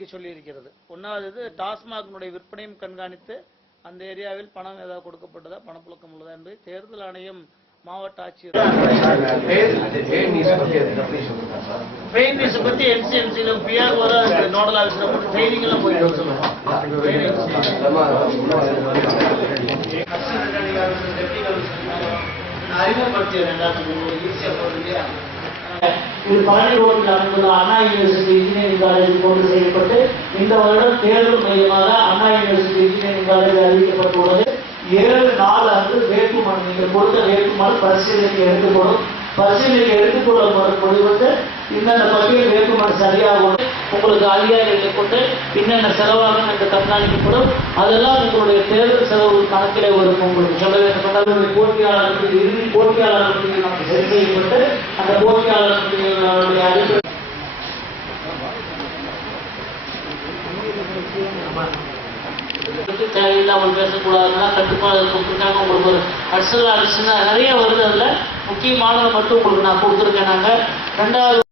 கண்காணிக்க சொல்லியிருக்கிறது. ஒன்றாவது டாஸ்மாகினுடைய விற்பனையும் கண்காணித்து அந்த ஏரியாவில் பணம் ஏதாவது கொடுக்கப்பட்டதா பணப்புழக்கம் உள்ளதா என்பதை தேர்தல் ஆணையம் மாவட்ட ஆட்சியர் பெயின் பத்தி என்சிஎம்சியில பிஆர் வர நோடல் ஆஃபீஸர் போட்டு ட்ரைனிங் எல்லாம் போயிட்டு சொல்லுவோம் அறிமுகப்படுத்தியது எல்லாத்துக்கும் ஈஸியா போறது இல்லையா இது பழனி ரோட்டில் அமைந்துள்ள அண்ணா யூனிவர்சிட்டி இன்ஜினியரிங் காலேஜ் போன்று செய்யப்பட்டு இந்த வருடம் தேர்தல் மையமாக அண்ணா யூனிவர்சிட்டி இன்ஜினியரிங் காலேஜ் அறிவிக்கப்பட்டுள்ளது. ஏழு நாள் அன்று வேட்புமனு நீங்கள் கொடுத்த வேட்புமனு பரிசீலனைக்கு எடுக்கப்படும். பரிசீலனைக்கு எடுத்துக்கொள்ளப்படும் பொழுது வந்து இந்தந்த பட்டியல் வேட்புமனு சரியாகும் உங்களுக்கு அதிகாரிகளை கொண்டு என்னென்ன செலவாகும் என்று கண்காணிக்கப்படும். அதெல்லாம் உங்களுடைய தேர்தல் செலவு கணக்கிலே வரும். உங்களுக்கு சொல்ல வேண்டும். போட்டியாளர்களுக்கு இறுதி போட்டியாளர்களுக்கு நமக்கு சரி செய்யப்பட்டு அந்த போட்டியாளர்களுக்கு தேவையில்லாமல் பேசக்கூடாதுன்னா கட்டுப்பாடு கொடுத்துருக்காங்க உங்களுக்கு ஒரு அடிஷனல் அடிஷனல் நிறைய வருது அதில். முக்கியமானதை மட்டும் உங்களுக்கு நான் கொடுத்துருக்கேன் நாங்கள் ரெண்டாவது